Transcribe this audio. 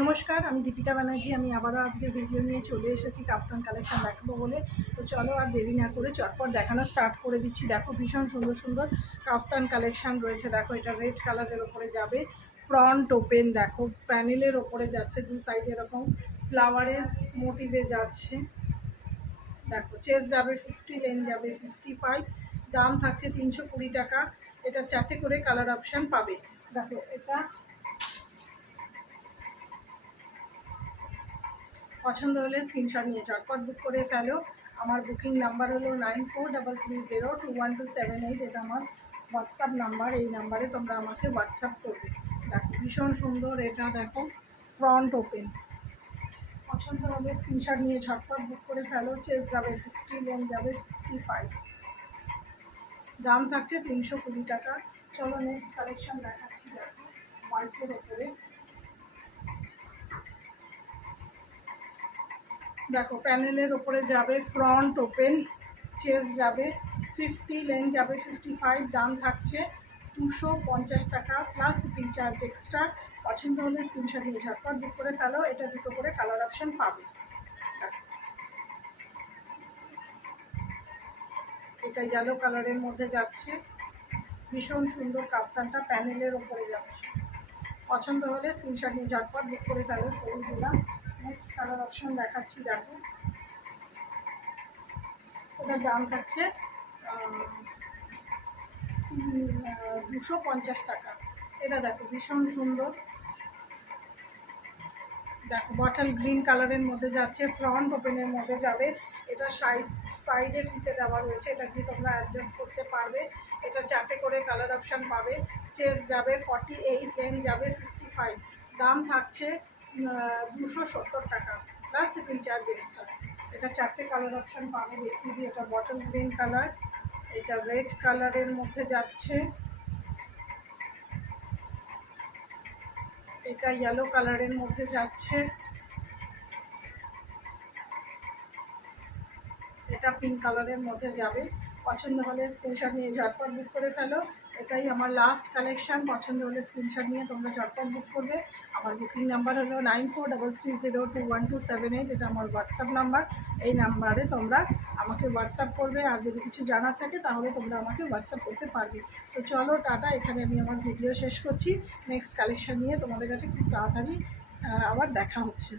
নমস্কার, আমি দীপিকা ব্যানার্জি। আমি আবারও আজকে ভিডিও নিয়ে চলে এসেছি কাফতান কালেকশন দেখাবো বলে। তো চলো আর দেরি না করে চটপট দেখানো স্টার্ট করে দিচ্ছি। দেখো ভীষণ সুন্দর সুন্দর কাফতান কালেকশন রয়েছে। দেখো এটা রেড কালারের ওপরে যাবে, ফ্রন্ট ওপেন। দেখো প্যানেলের ওপরে যাচ্ছে, দু সাইডে এরকম ফ্লাওয়ারের মোটিভে যাচ্ছে। দেখো চেস্ট যাবে 50, লেন যাবে 55, দাম থাকছে 320 টাকা। এটা 4টে করে কালার অপশান পাবে। দেখো এটা পছন্দ হলে স্ক্রিনশট নিয়ে ঝটপট বুক করে ফেলো। আমার বুকিং নাম্বার হলো 9433021278। এটা আমার হোয়াটসঅ্যাপ নাম্বার। এই নাম্বারে তোমরা আমাকে হোয়াটসঅ্যাপ করবে। দেখো ভীষণ সুন্দর এটা। দেখো ফ্রন্ট ওপেন। পছন্দ হলে স্ক্রিনশট নিয়ে ঝটপট বুক করে ফেলো। চেস্ট যাবে 50, লেন যাবে 55, দাম থাকছে 320 টাকা। চলো নেক্সট কালেকশন দেখাচ্ছি। দেখো হোয়াইটের ওপরে। দেখো প্যানেলের ওপরে যাবে, ফ্রন্ট ওপেন, চেস্ট যাবে 50, লেন যাবে 55, দাম থাকছে 250 টাকা প্লাস শিপিং চার্জ এক্সট্রা। পছন্দ হলে স্ক্রিনশট নিয়ে ঝটপট বুক করে ফেলো। এটা দুটো করে কালার অপশান পাবে। এটা ইয়েলো কালারের মধ্যে যাচ্ছে, ভীষণ সুন্দর কাফতানটা প্যানেলের ওপরে যাচ্ছে। পছন্দ হলে স্ক্রিনশট নিয়ে ঝটপট বুক করে ফেলো। ছবি দিলাম। নেক্সট কালার অপশান দেখাচ্ছি। দেখো ওটার দাম থাকছে 250 টাকা। এটা দেখো ভীষণ সুন্দর। দেখো বটল গ্রিন কালারের মধ্যে যাচ্ছে, ফ্রন্ট ওপেনের মধ্যে যাবে। এটা সাইডে ফিতে দেওয়া রয়েছে, এটা দিয়ে তোমরা অ্যাডজাস্ট করতে পারবে। এটা 4টে করে কালার অপশান পাবে। চেস্ট যাবে 48, লেন যাবে 55, দাম থাকছে 270 টাকা প্লাস শিপিং চার্জ এক্সট্রা। এটা 4টে কালার অপশান পাবে। দেখিয়ে দিই। এটা বটল গ্রিন কালার, এটা রেড কালারের মধ্যে যাচ্ছে, এটা ইয়েলো কালারের মধ্যে যাচ্ছে, এটা পিঙ্ক কালারের মধ্যে যাবে। পছন্দ হলে স্ক্রিনশট নিয়ে ঝটপট বুক করে ফেলো। এটাই আমার লাস্ট কালেকশান। পছন্দ হলে স্ক্রিনশট নিয়ে তোমরা ঝটপট বুক করবে। আমার বুকিং নাম্বার হলো 9433021278। এটা আমার হোয়াটসঅ্যাপ নাম্বার। এই নাম্বারে তোমরা আমাকে হোয়াটসঅ্যাপ করবে। আর যদি কিছু জানার থাকে তাহলে তোমরা আমাকে হোয়াটসঅ্যাপ করতে পারবে। তো চলো টাটা, এখানে আমি আমার ভিডিও শেষ করছি। নেক্সট কালেকশান নিয়ে তোমাদের কাছে খুব তাড়াতাড়ি আবার দেখা হচ্ছে।